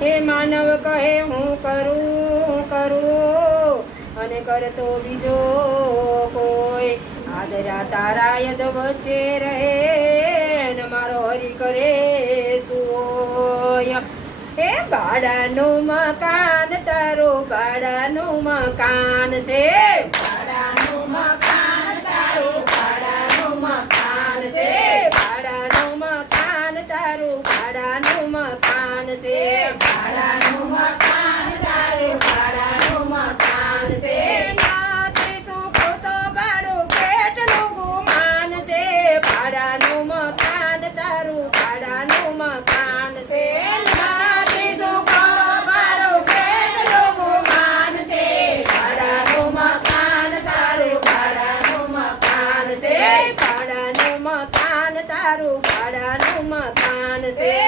હે માનવ કહે હું કરું કરું અને કરતો બીજો કોઈ. આદરા તારા યદ વચ્ચે રહે મારો હરી કરે સુય હે બાડાનું મકાન તારું ભાડાનું મકાન છે. ભાડાનું મકાન તારું બાડાનું મકાન છે. બાડાનું મકાન તારું ભાડાનું મકાન છે. ભાડાનું મકાન ¡Eh!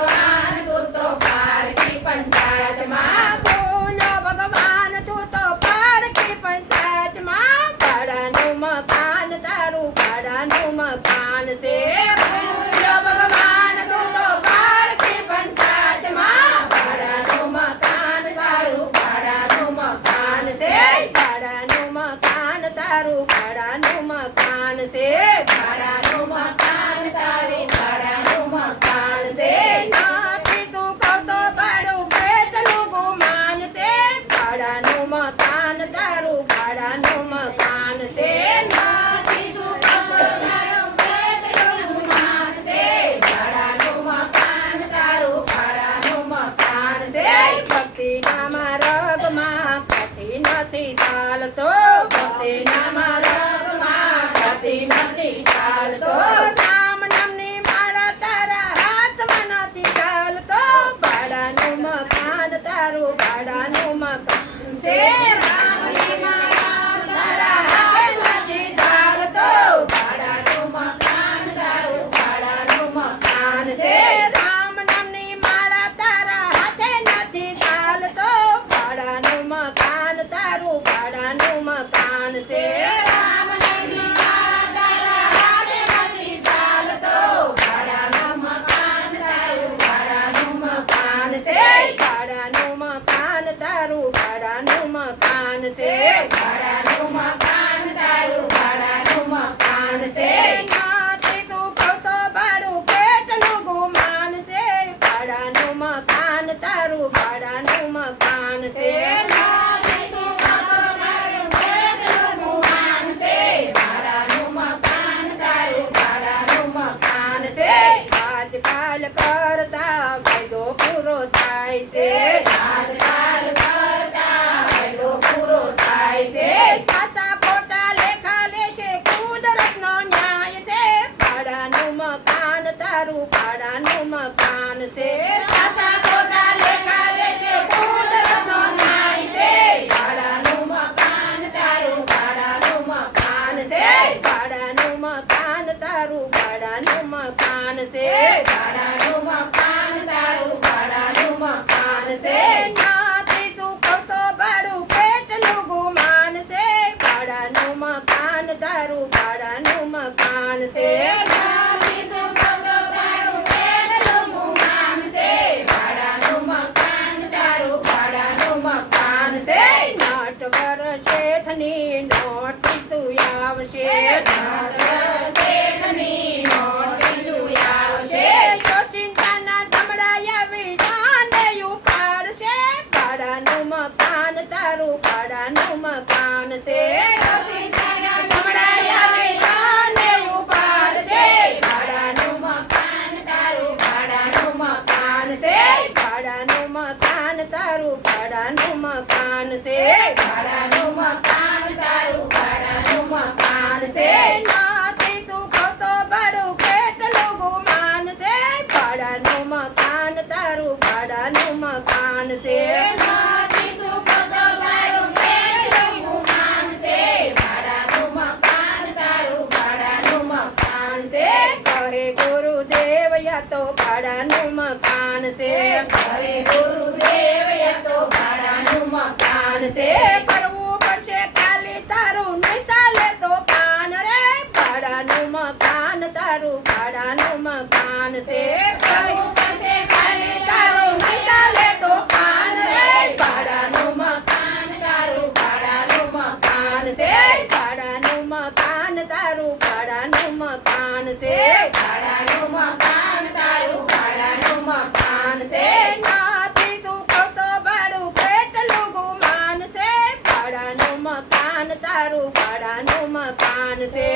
ભક્તિના માર્ગમાં કથી નથી ચાલતો. ભક્તિના માર્ગમાં કથી નથી ચાલતો. રામ નામની માળા તારા હાથમાં નથી ચાલતો. ભાડાનું મકાન તારું ભાડાનું મકાન છે. ભાડાનું મકાન તારું ભાડાનું મકાન છે. ભાડાનું મકાન તારું ભાડાનું મકાન છે. માથે તું ફોટો ગુમાન છે. ભાડાનું મકાન તારું ભાડાનું થાય છે મકાન છે. નાથી શું કહતો ભાડું કેટલું ગુમાન છે? ભાડાનું મકાન તારું ભાડાનું મકાન છે. શેઠની શું તું ભાડું કેટલું ગુમાન છે ભાડાનું મકાન તારું ભાડાનું મકાન છે નટવર શેઠની નોટિસ આવશે નટવર શેઠની નોટિસ આવશે જો ચિંતાના ધમડાયા વિધાને ઉપાડશે ભાડાનું મકાન તારું ભાડાનું મકાન છે. જો ચિંતાના ધમડાયા વિધાને ઉપાડશે ભાડાનું મકાન તારું, ભાડાનું મકાન છે. ભાડાનું મકાન તારું, ભાડાનું મકાન છે. નાથી સુખો તો ભાડું કેટલું ગુમાન છે. ભાડાનું મકાન તારું, ભાડાનું મકાન છે. ભાડાનું મકાન છે. ઘરે ગુરુદેવ એ તો ભાડાનું મકાન છે. કરવું પડશે ખાલી તારું નહીં ચાલે તો પાન રે. ભાડાનું મકાન તારું ભાડાનું મકાન છે કરવું પડશે ખાલી તારું નહીં ચાલે તો પાન રે ભાડાનું મકાન તારું ભાડાનું મકાન છે ભાડાનું મકાન તારું ભાડાનું મકાન છે ભાડાનું મકાન તારું ભાડાનું મકાન છે નાથી સુખો તો ભાડું કેટલું ગુમાન મકાન ભાડાનું મકાન છે.